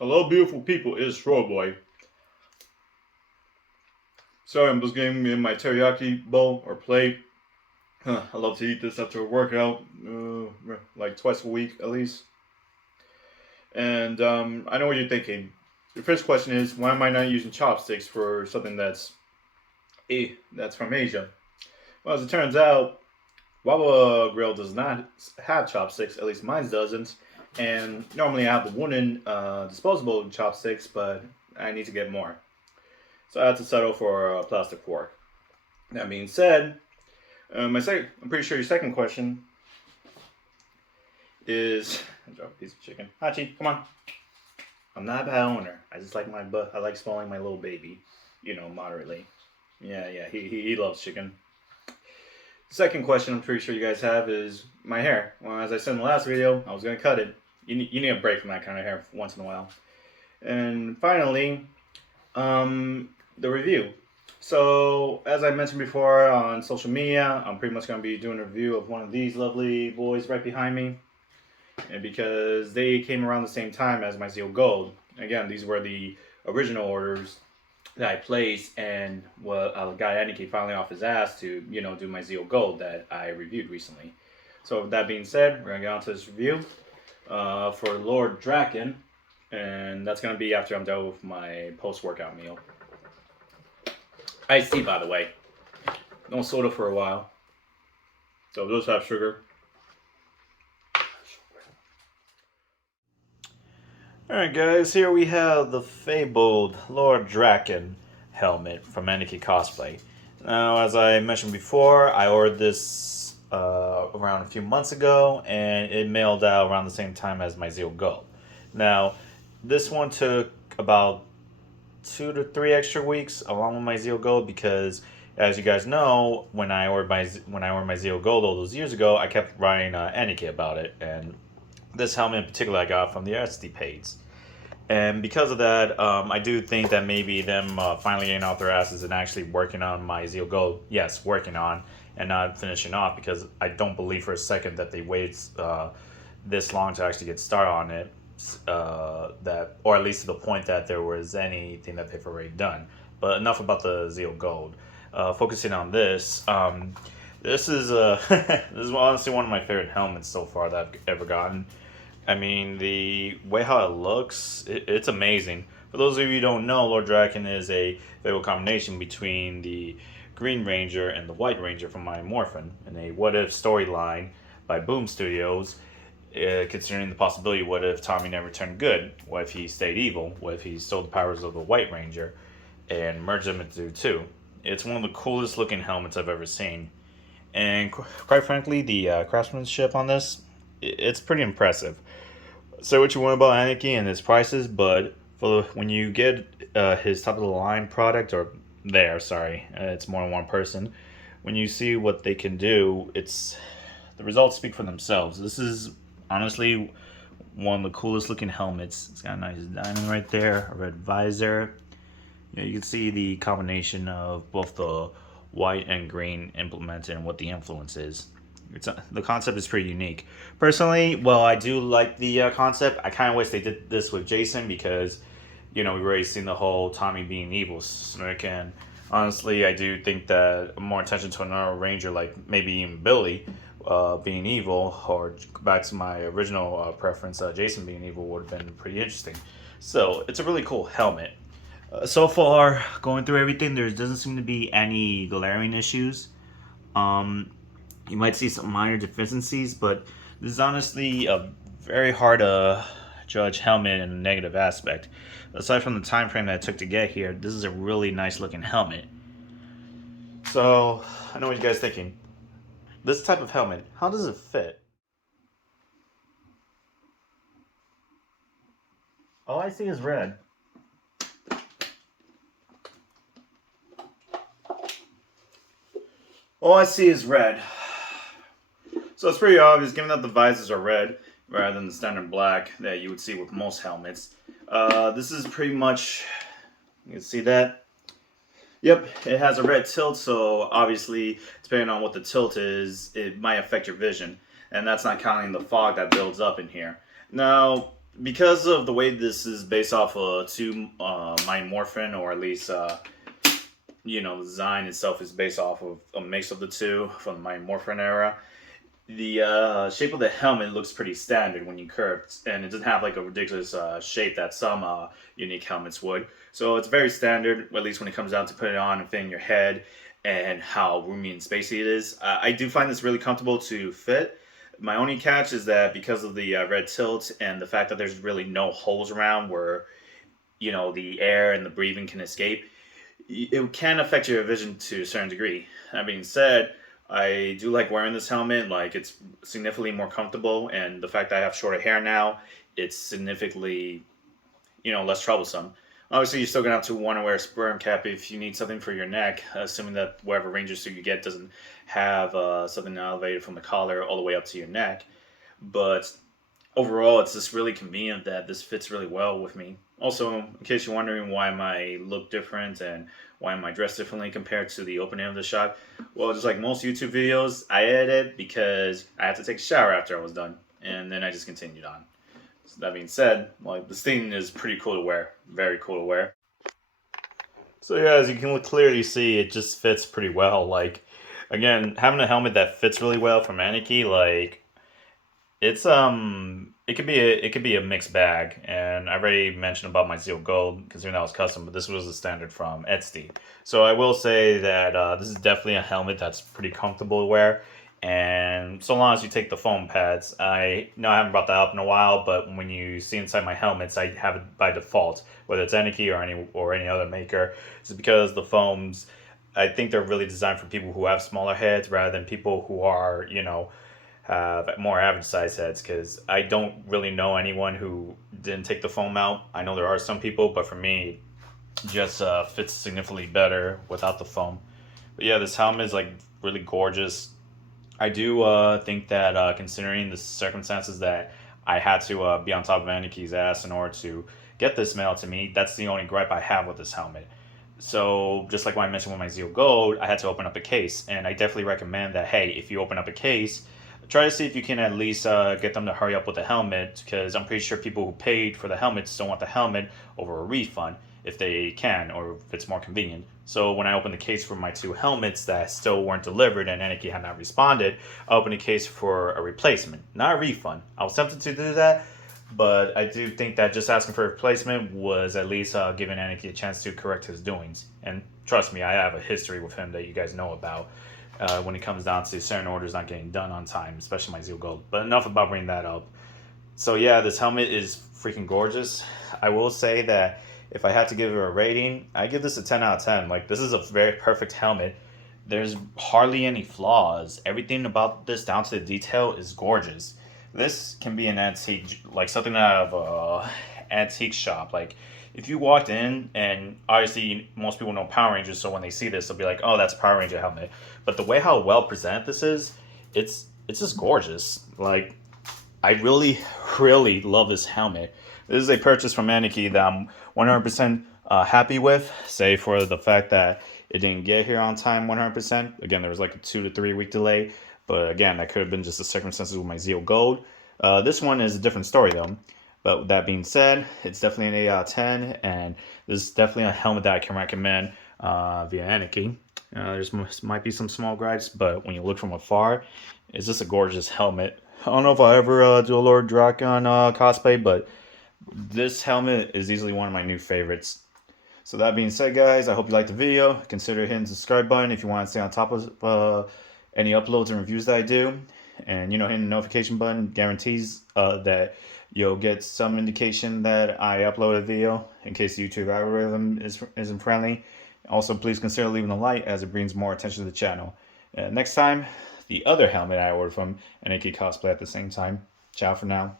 Hello, beautiful people. It's Troy Boy. Sorry, I'm just getting in my teriyaki bowl or plate. I love to eat this after a workout, like twice a week at least. And I know what you're thinking. Your first question is, why am I not using chopsticks for something that's from Asia? Well, as it turns out, Wawa Grill does not have chopsticks. At least mine doesn't. And normally I have the wooden disposable chopsticks, but I need to get more. So I had to settle for a plastic fork. That being said, I'm pretty sure your second question is, drop a piece of chicken. Hachi, come on. I'm not a bad owner. I just like my butt. I like spoiling my little baby, moderately. Yeah, he loves chicken. Second question I'm pretty sure you guys have is my hair. Well, as I said in the last video, I was gonna cut it. You need a break from that kind of hair once in a while. And finally, the review. So, as I mentioned before on social media, I'm pretty much going to be doing a review of one of these lovely boys right behind me. And because they came around the same time as my Zeo Gold. Again, these were the original orders that I placed, and I got Aniki finally off his ass to, do my Zeo Gold that I reviewed recently. So, with that being said, we're going to get on to this review for Lord Drakkon. And that's going to be after I'm done with my post-workout meal. Iced tea, by the way. No soda for a while. So those have sugar. Alright guys, here we have the fabled Lord Drakkon helmet from Aniki Cosplay. Now, as I mentioned before, I ordered this around a few months ago, and it mailed out around the same time as my Zeo Gold. Now, this one took about 2 to 3 extra weeks along with my Zeo Gold because, as you guys know, when I ordered my Zeo Gold all those years ago, I kept writing Aniki about it, and this helmet in particular I got from the Etsy page. And because of that, I do think that maybe them finally getting off their asses and actually working on my Zeo Gold, yes, working on, and not finishing off, because I don't believe for a second that they waited this long to actually get started on it. Or at least to the point that there was anything that they've already done. But enough about the Zeo Gold. Focusing on this, this is this is honestly one of my favorite helmets so far that I've ever gotten. I mean, the way how it looks, it's amazing. For those of you who don't know, Lord Drakkon is a favorite combination between the Green Ranger and the White Ranger from My Morphin in a What If storyline by Boom Studios. Considering the possibility, what if Tommy never turned good? What if he stayed evil? What if he stole the powers of the White Ranger and merged them into two? It's one of the coolest looking helmets I've ever seen. And quite frankly, the craftsmanship on this, it's pretty impressive. Say what you want about Aniki and his prices, but when you get his top of the line product, it's more than one person. When you see what they can do, the results speak for themselves. This is honestly one of the coolest looking helmets. It's got a nice diamond right there, a red visor. You can see the combination of both the white and green implemented and what the influence is. The concept is pretty unique. Personally, well, I do like the concept. I kind of wish they did this with Jason because, we've already seen the whole Tommy being evil snark, and honestly, I do think that more attention to another Ranger, like maybe even Billy, being evil, or back to my original preference, Jason being evil, would have been pretty interesting. So it's a really cool helmet. So far, going through everything, there doesn't seem to be any glaring issues. You might see some minor deficiencies, but this is honestly a very hard to judge helmet in a negative aspect. Aside from the time frame that it took to get here, this is a really nice looking helmet. So, I know what you guys are thinking. This type of helmet, how does it fit? All I see is red. All I see is red. So it's pretty obvious, given that the visors are red rather than the standard black that you would see with most helmets. This is pretty much, you can see that? Yep, it has a red tilt, so obviously, depending on what the tilt is, it might affect your vision. And that's not counting the fog that builds up in here. Now, because of the way this is based off of two my Morphin, or at least the design itself is based off of a mix of the two from my Morphin era. The shape of the helmet looks pretty standard when you curve, and it doesn't have like a ridiculous shape that some unique helmets would. So it's very standard, at least when it comes down to putting it on and fitting your head, and how roomy and spacey it is. I do find this really comfortable to fit. My only catch is that because of the red tilt and the fact that there's really no holes around where the air and the breathing can escape, it can affect your vision to a certain degree. That being said, I do like wearing this helmet. Like, it's significantly more comfortable, and the fact that I have shorter hair now, it's significantly, less troublesome. Obviously, you're still gonna have to want to wear a sperm cap if you need something for your neck, assuming that whatever ranger suit you get doesn't have something elevated from the collar all the way up to your neck. But overall, it's just really convenient that this fits really well with me. Also, in case you're wondering why my look different and why am I dressed differently compared to the opening of the shot, well, just like most YouTube videos, I edited because I had to take a shower after I was done, and then I just continued on. So that being said, like, this thing is pretty cool to wear, very cool to wear. So yeah, as you can clearly see, it just fits pretty well. Like, again, having a helmet that fits really well from Aniki, like, it could be a mixed bag, and I already mentioned about my Zeo Gold, considering that was custom, but this was the standard from Etsy. So I will say that this is definitely a helmet that's pretty comfortable to wear, and so long as you take the foam pads. I know I haven't brought that up in a while, but when you see inside my helmets, I have it by default, whether it's Aniki or any other maker. It's because the foams, I think they're really designed for people who have smaller heads rather than people who are, have more average size heads, because I don't really know anyone who didn't take the foam out. I know there are some people, but for me, it just fits significantly better without the foam. But yeah, this helmet is like really gorgeous. I do think that considering the circumstances that I had to be on top of Aniki's ass in order to get this mail to me, that's the only gripe I have with this helmet. So just like when I mentioned with my Zeo Gold, I had to open up a case, and I definitely recommend that, hey, if you open up a case, try to see if you can at least get them to hurry up with the helmet, because I'm pretty sure people who paid for the helmets don't want the helmet over a refund if they can, or if it's more convenient. So when I opened the case for my two helmets that still weren't delivered and Aniki had not responded, I opened a case for a replacement, not a refund. I was tempted to do that, but I do think that just asking for a replacement was at least giving Aniki a chance to correct his doings. And trust me, I have a history with him that you guys know about when it comes down to certain orders not getting done on time, especially my Zeo Gold. But enough about bringing that up. So yeah, this helmet is freaking gorgeous. I will say that if I had to give it a rating, I give this a 10 out of 10. Like, this is a very perfect helmet. There's hardly any flaws. Everything about this, down to the detail, is gorgeous. This can be an antique, like something out of a antique shop. Like, if you walked in, and obviously most people know Power Rangers, so when they see this, they'll be like, "Oh, that's a Power Ranger helmet." But the way how well presented this is, it's just gorgeous. Like, I really, really love this helmet. This is a purchase from Aniki that I'm 100% happy with, save for the fact that it didn't get here on time 100%. Again, there was like a 2 to 3 week delay, but again, that could have been just the circumstances with my Zeo Gold. This one is a different story though. But with that being said, it's definitely an 8 out of 10, and this is definitely a helmet that I can recommend via Aniki. There's might be some small gripes, but when you look from afar, it's just a gorgeous helmet. I don't know if I ever do a Lord Drakkon cosplay, but this helmet is easily one of my new favorites. So that being said, guys, I hope you liked the video. Consider hitting the subscribe button if you want to stay on top of any uploads and reviews that I do. And, hitting the notification button guarantees that you'll get some indication that I upload a video in case the YouTube algorithm isn't friendly. Also, please consider leaving a like, as it brings more attention to the channel. Next time, the other helmet I ordered from Aniki Cosplay at the same time. Ciao for now.